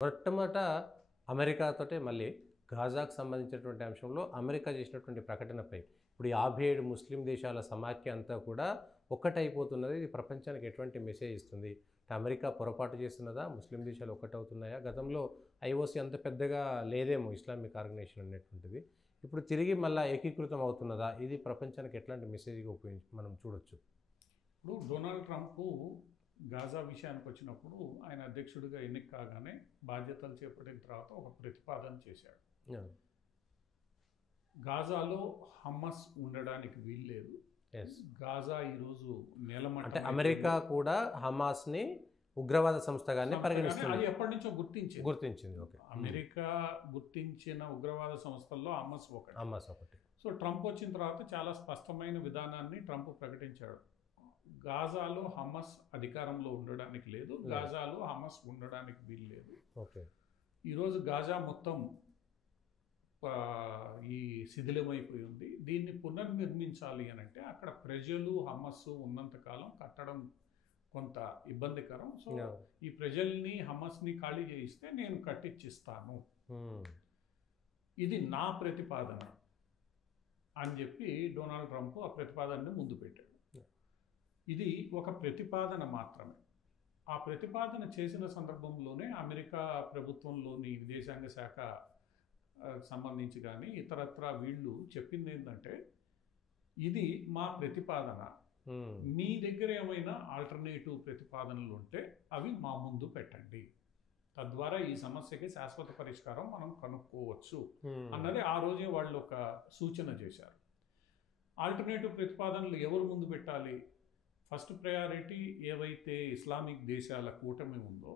మొట్టమొదట అమెరికాతోటే మళ్ళీ గాజాకు సంబంధించినటువంటి అంశంలో అమెరికా చేసినటువంటి ప్రకటనపై ఇప్పుడు 57 ముస్లిం దేశాల సమాఖ్య అంతా కూడా ఒక్కటైపోతున్నది. ఇది ప్రపంచానికి ఎటువంటి మెసేజ్ ఇస్తుంది? అమెరికా పొరపాటు చేస్తున్నదా? ముస్లిం దేశాలు ఒక్కటవుతున్నాయా? గతంలో ఐఓసీ అంత పెద్దగా లేదేమో ఇస్లామిక్ ఆర్గనైజేషన్ అనేటువంటిది. ఇప్పుడు తిరిగి మళ్ళీ ఏకీకృతం అవుతున్నదా? ఇది ప్రపంచానికి ఎట్లాంటి మెసేజ్గా మనం చూడొచ్చు? ఇప్పుడు డొనాల్డ్ ట్రంప్ గాజా విషయానికి వచ్చినప్పుడు ఆయన అధ్యక్షుడిగా ఎన్నిక కాగానే బాధ్యతలు చేపట్టిన తర్వాత ఒక ప్రతిపాదన చేశాడు. గాజాలో హమ్మస్ ఉండడానికి వీల్లేదు. గాజా ఈరోజు అంటే అమెరికా కూడా హమాస్ని ఉగ్రవాద సంస్థగానే పరిగణిస్తుంది. అది ఎప్పటి నుంచో గుర్తించింది. ఓకే, అమెరికా గుర్తించిన ఉగ్రవాద సంస్థల్లో హమ్మస్ ఒకటి. సో ట్రంప్ వచ్చిన తర్వాత చాలా స్పష్టమైన విధానాన్ని ట్రంప్ ప్రకటించాడు. గాజాలో హమస్ అధికారంలో ఉండడానికి లేదు, గాజాలో హమస్ ఉండడానికి వీలు లేదు. ఓకే, ఈరోజు గాజా మొత్తం ఈ శిథిలమైపోయి ఉంది. దీన్ని పునర్నిర్మించాలి అని అంటే అక్కడ ప్రజలు హమస్ ఉన్నంతకాలం కట్టడం కొంత ఇబ్బందికరం. సో ఈ ప్రజల్ని హమస్ని ఖాళీ చేయిస్తే నేను కట్టించిస్తాను, ఇది నా ప్రతిపాదన అని చెప్పి డొనాల్డ్ ట్రంప్ ఆ ప్రతిపాదనని ముందు పెట్టాడు. ఇది ఒక ప్రతిపాదన మాత్రమే. ఆ ప్రతిపాదన చేసిన సందర్భంలోనే అమెరికా ప్రభుత్వంలోని విదేశాంగ శాఖ సంబంధించి కానీ ఇతరత్రా వీళ్ళు చెప్పింది ఏంటంటే, ఇది మా ప్రతిపాదన, మీ దగ్గర ఏమైనా ఆల్టర్నేటివ్ ప్రతిపాదనలు ఉంటే అవి మా ముందు పెట్టండి, తద్వారా ఈ సమస్యకి శాశ్వత పరిష్కారం మనం కనుక్కోవచ్చు అన్నది ఆ రోజే వాళ్ళు ఒక సూచన చేశారు. ఆల్టర్నేటివ్ ప్రతిపాదనలు ఎవరు ముందు పెట్టాలి? ఫస్ట్ ప్రయారిటీ ఏవైతే ఇస్లామిక్ దేశాల కూటమి ఉందో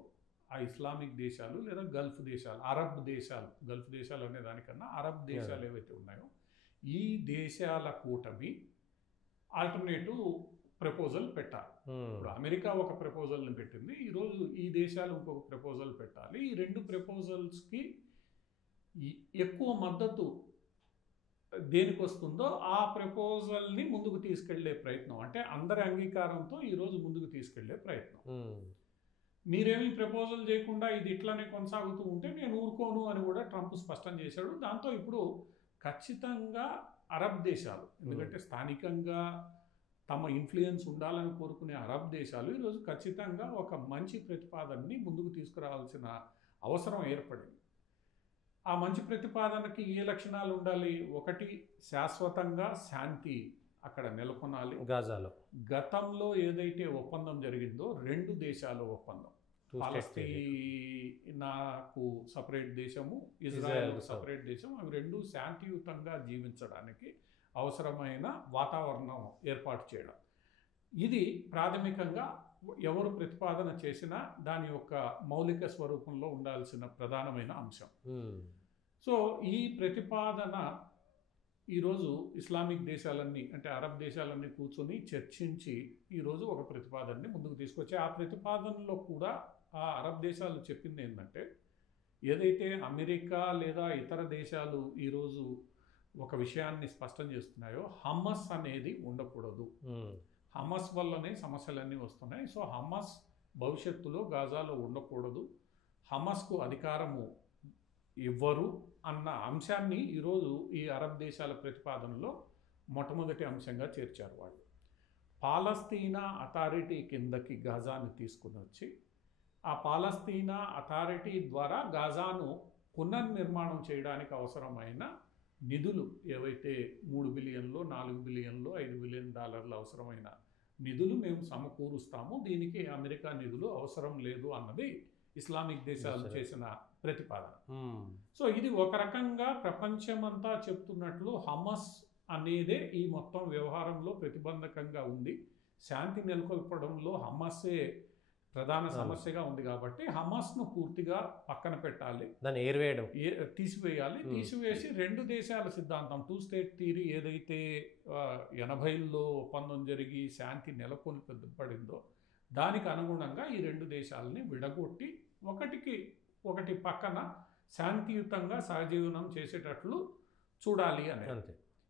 ఆ ఇస్లామిక్ దేశాలు లేదా గల్ఫ్ దేశాలు, గల్ఫ్ దేశాలు అనే దానికన్నా అరబ్ దేశాలు ఏవైతే ఉన్నాయో ఈ దేశాల కూటమి ఆల్టర్నేటివ్ ప్రపోజల్ పెట్టాలి. ఇప్పుడు అమెరికా ఒక ప్రపోజల్ని పెట్టింది, ఈరోజు ఈ దేశాలు ఇంకొక ప్రపోజల్ పెట్టాలి. ఈ రెండు ప్రపోజల్స్కి ఎక్కువ మద్దతు దేనికి వస్తుందో ఆ ప్రపోజల్ని ముందుకు తీసుకెళ్లే ప్రయత్నం, అంటే అందరి అంగీకారంతో ఈరోజు ముందుకు తీసుకెళ్లే ప్రయత్నం. మీరేమీ ప్రపోజల్ చేయకుండా ఇది ఇట్లానే కొనసాగుతూ ఉంటే నేను ఊరుకోను అని కూడా ట్రంప్ స్పష్టం చేశాడు. దాంతో ఇప్పుడు ఖచ్చితంగా అరబ్ దేశాలు, ఎందుకంటే స్థానికంగా తమ ఇన్ఫ్లుయెన్స్ ఉండాలని కోరుకునే అరబ్ దేశాలు ఈరోజు ఖచ్చితంగా ఒక మంచి ప్రతిపాదనని ముందుకు తీసుకురావాల్సిన అవసరం ఏర్పడింది. ఆ మంచి ప్రతిపాదనకి ఏ లక్షణాలు ఉండాలి? ఒకటి, శాశ్వతంగా శాంతి అక్కడ నెలకొనాలి. గాజాలో గతంలో ఏదైతే ఒప్పందం జరిగిందో రెండు దేశాల ఒప్పందం, పాలస్తీనాకు సపరేట్ దేశము, ఇజ్రాయెల్ సపరేట్ దేశం, అవి రెండు శాంతియుతంగా జీవించడానికి అవసరమైన వాతావరణం ఏర్పాటు చేయడం, ఇది ప్రాథమికంగా ఎవరు ప్రతిపాదన చేసినా దాని యొక్క మౌలిక స్వరూపంలో ఉండాల్సిన ప్రధానమైన అంశం. సో ఈ ప్రతిపాదన ఈరోజు ఇస్లామిక్ దేశాలన్నీ, అంటే అరబ్ దేశాలన్నీ కూర్చొని చర్చించి ఈరోజు ఒక ప్రతిపాదనని ముందుకు తీసుకొచ్చి, ఆ ప్రతిపాదనలో కూడా ఆ అరబ్ దేశాలు చెప్పింది ఏంటంటే, ఏదైతే అమెరికా లేదా ఇతర దేశాలు ఈరోజు ఒక విషయాన్ని స్పష్టం చేస్తున్నాయో, హమస్ అనేది ఉండకూడదు, హమస్ వల్లనే సమస్యలన్నీ వస్తున్నాయి, సో హమస్ భవిష్యత్తులో గాజాలో ఉండకూడదు, హమస్కు అధికారము ఇవ్వరు అన్న అంశాన్ని ఈరోజు ఈ అరబ్ దేశాల ప్రతిపాదనలో మొట్టమొదటి అంశంగా చేర్చారు. వాళ్ళు పాలస్తీనా అథారిటీ కిందకి గాజాను తీసుకుని వచ్చి ఆ పాలస్తీనా అథారిటీ ద్వారా గాజాను పునర్నిర్మాణం చేయడానికి అవసరమైన నిధులు ఏవైతే 3 బిలియన్లు 4 బిలియన్లు $5 బిలియన్ అవసరమైన నిధులు మేము సమకూరుస్తాము, దీనికి అమెరికా నిధులు అవసరం లేదు అన్నది ఇస్లామిక్ దేశాలు చేసిన ప్రతిపాదన. సో ఇది ఒక రకంగా ప్రపంచమంతా చెప్తున్నట్లు హమస్ అనేదే ఈ మొత్తం వ్యవహారంలో ప్రతిబంధకంగా ఉంది, శాంతి నెలకొల్పడంలో హమస్సే ప్రధాన సమస్యగా ఉంది, కాబట్టి హమాస్ను పూర్తిగా పక్కన పెట్టాలి, దాన్ని తీసివేయాలి. తీసివేసి రెండు దేశాల సిద్ధాంతం, 2 స్టేట్ థియరీ ఏదైతే 80ల్లో ఒప్పందం జరిగి శాంతి నెలకొల్పబడిందో దానికి అనుగుణంగా ఈ రెండు దేశాలని విడగొట్టి ఒకటి పక్కన శాంతియుతంగా సహజీవనం చేసేటట్లు చూడాలి అని,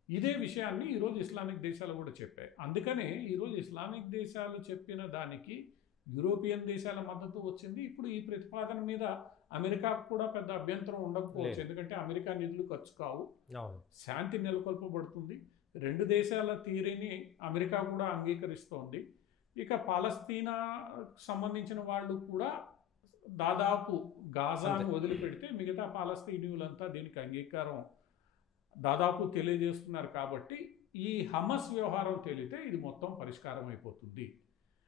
ఇదే విషయాన్ని ఈరోజు ఇస్లామిక్ దేశాలు కూడా చెప్పాయి. అందుకనే ఈరోజు ఇస్లామిక్ దేశాలు చెప్పిన దానికి యూరోపియన్ దేశాల మద్దతు వచ్చింది. ఇప్పుడు ఈ ప్రతిపాదన మీద అమెరికాకు కూడా పెద్ద అభ్యంతరం ఉండకపోవచ్చు, లేదు. ఎందుకంటే అమెరికా నిధులు ఖర్చు కావు, అవును. శాంతి నెలకొల్పబడుతుంది, రెండు దేశాల తీరుని అమెరికా కూడా అంగీకరిస్తోంది. ఇక పాలస్తీనా సంబంధించిన వాళ్ళు కూడా దాదాపు గాజాను వదిలిపెడితే మిగతా పాలస్తీనీయులంతా దీనికి అంగీకారం దాదాపు తెలియజేస్తున్నారు. కాబట్టి ఈ హమస్ వ్యవహారం తేలితే ఇది మొత్తం పరిష్కారం అయిపోతుంది.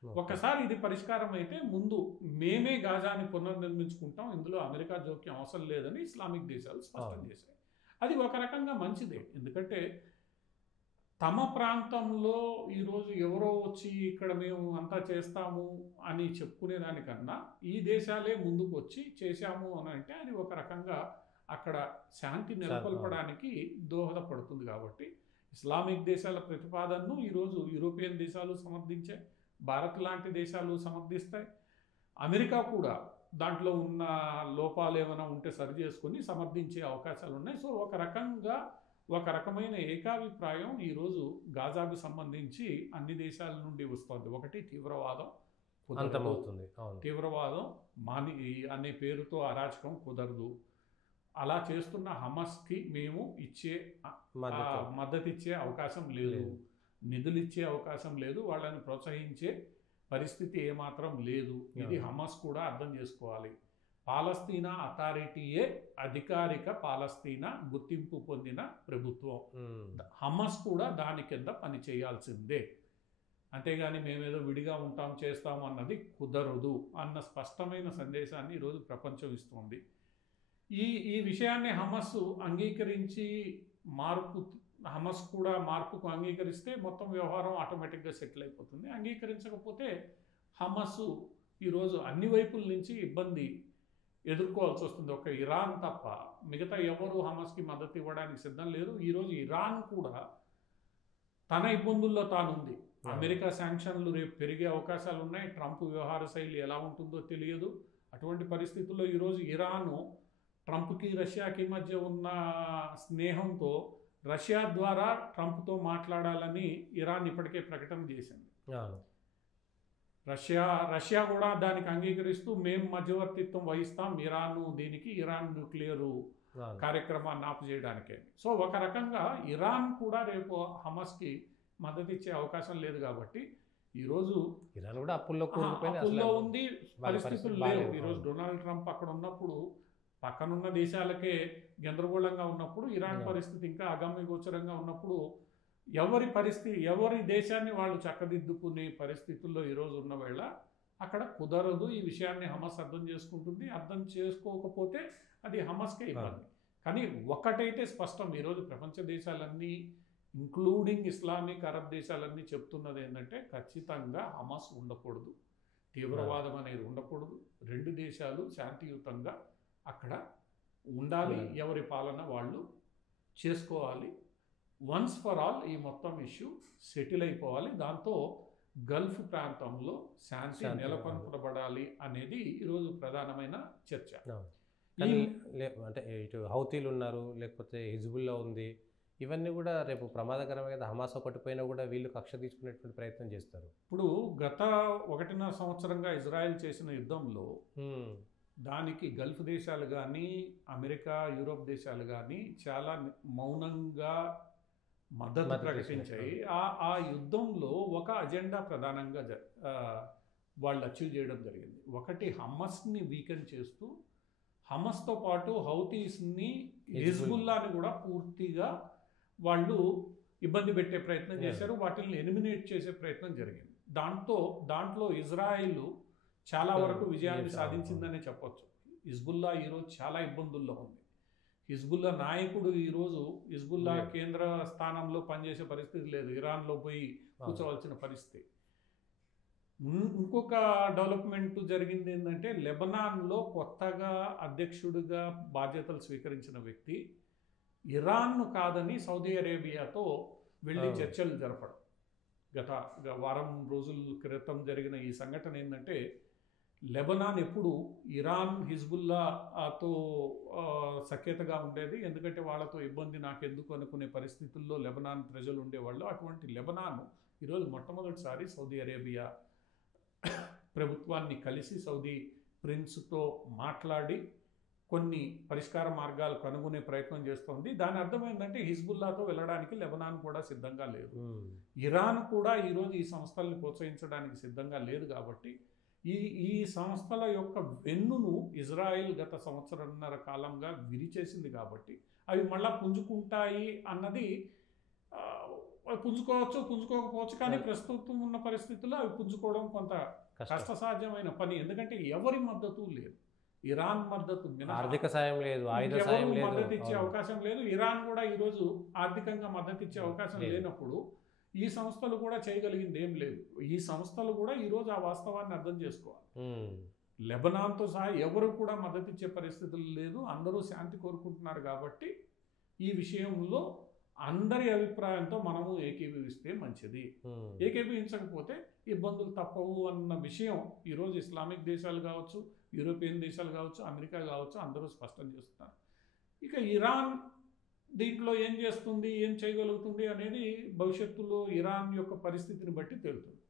ఒకసారి ఇది పరిష్కారం అయితే ముందు మేమే గాజాని పునర్నిర్మించుకుంటాం, ఇందులో అమెరికా జోక్యం అవసరం లేదని ఇస్లామిక్ దేశాలు స్పష్టం చేశాయి. అది ఒక రకంగా మంచిదే, ఎందుకంటే తమ ప్రాంతంలో ఈరోజు ఎవరో వచ్చి ఇక్కడ మేము అంతా చేస్తాము అని చెప్పుకునే దానికన్నా ఈ దేశాలే ముందుకు వచ్చి చేశాము అని అంటే అది ఒక రకంగా అక్కడ శాంతి నెలకొల్పడానికి దోహదపడుతుంది. కాబట్టి ఇస్లామిక్ దేశాల ప్రతిపాదనను ఈరోజు యూరోపియన్ దేశాలు సమర్థించాయి, భారత్ లాంటి దేశాలు సమర్థిస్తాయి, అమెరికా కూడా దాంట్లో ఉన్న లోపాలు ఏమైనా ఉంటే సరి చేసుకొని సమర్థించే అవకాశాలు ఉన్నాయి. సో ఒక రకమైన ఏకాభిప్రాయం ఈరోజు గాజాకు సంబంధించి అన్ని దేశాల నుండి వస్తుంది. ఒకటి తీవ్రవాదం అంతమవుతుంది, తీవ్రవాదం అనే పేరుతో అరాచకం కుదరదు, అలా చేస్తున్న హమస్కి మేము మద్దతు ఇచ్చే అవకాశం లేదు, నిధులు ఇచ్చే అవకాశం లేదు, వాళ్ళని ప్రోత్సహించే పరిస్థితి ఏమాత్రం లేదు. ఇది హమస్ కూడా అర్థం చేసుకోవాలి. పాలస్తీనా అథారిటీయే అధికారిక పాలస్తీనా గుర్తింపు పొందిన ప్రభుత్వం, హమస్ కూడా దాని కింద పని చేయాల్సిందే, అంతేగాని మేమేదో విడిగా ఉంటాం చేస్తాం అన్నది కుదరదు అన్న స్పష్టమైన సందేశాన్ని ఈరోజు ప్రపంచం ఇస్తుంది. ఈ విషయాన్ని హమస్ అంగీకరించి హమస్ కూడా మార్పుకు అంగీకరిస్తే మొత్తం వ్యవహారం ఆటోమేటిక్గా సెటిల్ అయిపోతుంది. అంగీకరించకపోతే హమస్ ఈరోజు అన్ని వైపుల నుంచి ఇబ్బంది ఎదుర్కోవాల్సి వస్తుంది. ఒక ఇరాన్ తప్ప మిగతా ఎవరు హమస్కి మద్దతు ఇవ్వడానికి సిద్ధం లేదు. ఈరోజు ఇరాన్ కూడా తన ఇబ్బందుల్లో తానుంది. అమెరికా శాంక్షన్లు రేపు పెరిగే అవకాశాలు ఉన్నాయి, ట్రంప్ వ్యవహార శైలి ఎలా ఉంటుందో తెలియదు. అటువంటి పరిస్థితుల్లో ఈరోజు ఇరాను ట్రంప్కి రష్యాకి మధ్య ఉన్న స్నేహంతో రష్యా ద్వారా ట్రంప్తో మాట్లాడాలని ఇరాన్ ఇప్పటికే ప్రకటన చేసింది. రష్యా కూడా దానికి అంగీకరిస్తూ మేము మధ్యవర్తిత్వం వహిస్తాం ఇరాన్ న్యూక్లియర్ కార్యక్రమాన్ని ఆపు చేయడానికే. సో ఒక రకంగా ఇరాన్ కూడా రేపు హమస్కి మద్దతు ఇచ్చే అవకాశం లేదు. కాబట్టి ఈరోజు ఇరాన్ కూడా అప్పుల్లో ఉంది, పరిస్థితులు లేవు. ఈరోజు డొనాల్డ్ ట్రంప్ అక్కడ ఉన్నప్పుడు పక్కనున్న దేశాలకే గందరగోళంగా ఉన్నప్పుడు, ఇరాన్ పరిస్థితి ఇంకా అగమ్యగోచరంగా ఉన్నప్పుడు ఎవరి దేశాన్ని వాళ్ళు చక్కదిద్దుకునే పరిస్థితుల్లో ఈరోజు ఉన్న వేళ అక్కడ కుదరదు. ఈ విషయాన్ని హమస్ అర్థం చేసుకుంటుంది. అర్థం చేసుకోకపోతే అది హమస్కే ఇబ్బంది. కానీ ఒకటైతే స్పష్టం, ఈరోజు ప్రపంచ దేశాలన్నీ ఇంక్లూడింగ్ ఇస్లామిక్ అరబ్ దేశాలన్నీ చెప్తున్నది ఏంటంటే ఖచ్చితంగా హమస్ ఉండకూడదు, తీవ్రవాదం అనేది ఉండకూడదు, రెండు దేశాలు శాంతియుతంగా అక్కడ ఉండాలి, ఎవరి పాలన వాళ్ళు చేసుకోవాలి. వన్స్ ఫర్ ఆల్ ఈ మొత్తం ఇష్యూ సెటిల్ అయిపోవాలి, దాంతో గల్ఫ్ ప్రాంతంలో శాంతి నెలకొల్పబడాలి అనేది ఈరోజు ప్రధానమైన చర్చ. అంటే ఇటు హౌతీలు ఉన్నారు, లేకపోతే హిజ్బుల్లా ఉంది, ఇవన్నీ కూడా రేపు ప్రమాదకరమే కదా. హమాస్ ఒకటిపోయినా కూడా వీళ్ళు కక్ష తీసుకునేటువంటి ప్రయత్నం చేస్తారు. ఇప్పుడు గత 1.5 సంవత్సరంగా ఇజ్రాయెల్ చేసిన యుద్ధంలో దానికి గల్ఫ్ దేశాలు కానీ అమెరికా యూరోప్ దేశాలు కానీ చాలా మౌనంగా మద్దతు ప్రకటించాయి. ఆ యుద్ధంలో ఒక అజెండా ప్రధానంగా వాళ్ళు అచీవ్ చేయడం జరిగింది. ఒకటి హమస్ని వీకెన్ చేస్తూ, హమస్తో పాటు హౌతీస్ని హిజ్బుల్లాని కూడా పూర్తిగా వాళ్ళు ఇబ్బంది పెట్టే ప్రయత్నం చేశారు, వాటిని ఎలిమినేట్ చేసే ప్రయత్నం జరిగింది. దాంట్లో ఇజ్రాయిల్ చాలా వరకు విజయాన్ని సాధించిందనే చెప్పొచ్చు. హిజ్బుల్లా ఈరోజు చాలా ఇబ్బందుల్లో ఉంది. హిజ్బుల్లా నాయకుడు ఈరోజు హిజ్బుల్లా కేంద్ర స్థానంలో పనిచేసే పరిస్థితి లేదు, ఇరాన్లో పోయి కూర్చోవలసిన పరిస్థితి. ఇంకొక డెవలప్మెంట్ జరిగింది ఏంటంటే, లెబనాన్లో కొత్తగా అధ్యక్షుడిగా బాధ్యతలు స్వీకరించిన వ్యక్తి ఇరాన్ను కాదని సౌదీ అరేబియాతో వెళ్ళి చర్చలు జరపడం. గత వారం రోజుల క్రితం జరిగిన ఈ సంఘటన ఏంటంటే, లెబనాన్ ఎప్పుడు ఇరాన్ హిజ్బుల్లాతో సఖ్యతగా ఉండేది, ఎందుకంటే వాళ్ళతో ఇబ్బంది నాకెందుకు అనుకునే పరిస్థితుల్లో లెబనాన్ ప్రజలు ఉండేవాళ్ళు. అటువంటి లెబనాన్ ఈరోజు మొట్టమొదటిసారి సౌదీ అరేబియా ప్రభుత్వాన్ని కలిసి సౌదీ ప్రిన్స్తో మాట్లాడి కొన్ని పరిష్కార మార్గాలు కనుగొనే ప్రయత్నం చేస్తోంది. దాని అర్థం ఏంటంటే హిజ్బుల్లాతో వెళ్ళడానికి లెబనాన్ కూడా సిద్ధంగా లేదు. ఇరాన్ కూడా ఈరోజు ఈ సంస్థల్ని ప్రోత్సహించడానికి సిద్ధంగా లేదు. కాబట్టి ఈ సంస్థల యొక్క వెన్నును ఇజ్రాయెల్ గత సంవత్సరంన్నర కాలంగా విరిచేసింది. కాబట్టి అవి మళ్ళా పుంజుకుంటాయి అన్నది పుంజుకోకపోవచ్చు. కానీ ప్రస్తుతం ఉన్న పరిస్థితుల్లో అవి పుంజుకోవడం కొంత కష్టసాధ్యమైన పని. ఎందుకంటే ఎవరి మద్దతు లేదు. ఇరాన్ మద్దతు ఆర్థిక సాయం లేదు, ఆయుధ సాయం లేదు, మద్దతు ఇచ్చే అవకాశం లేదు. ఇరాన్ కూడా ఈరోజు ఆర్థికంగా మద్దతు ఇచ్చే అవకాశం లేనప్పుడు ఈ సంస్థలు కూడా చేయగలిగింది ఏం లేదు. ఈ సంస్థలు కూడా ఈరోజు ఆ వాస్తవాన్ని అర్థం చేసుకోవాలి. లెబనాన్తో సహా ఎవరు కూడా మద్దతు ఇచ్చే పరిస్థితులు లేదు. అందరూ శాంతి కోరుకుంటున్నారు. కాబట్టి ఈ విషయంలో అందరి అభిప్రాయంతో మనము ఏకీభవిస్తే మంచిది. ఏకీభవించకపోతే ఇబ్బందులు తప్పవు అన్న విషయం ఈరోజు ఇస్లామిక్ దేశాలు కావచ్చు, యూరోపియన్ దేశాలు కావచ్చు, అమెరికా కావచ్చు, అందరూ స్పష్టం చేస్తున్నారు. ఇక ఇరాన్ దీంట్లో ఏం చేస్తుంది, ఏం చేయగలుగుతుంది అనేది భవిష్యత్తులో ఇరాన్ యొక్క పరిస్థితిని బట్టి తేలుతుంది.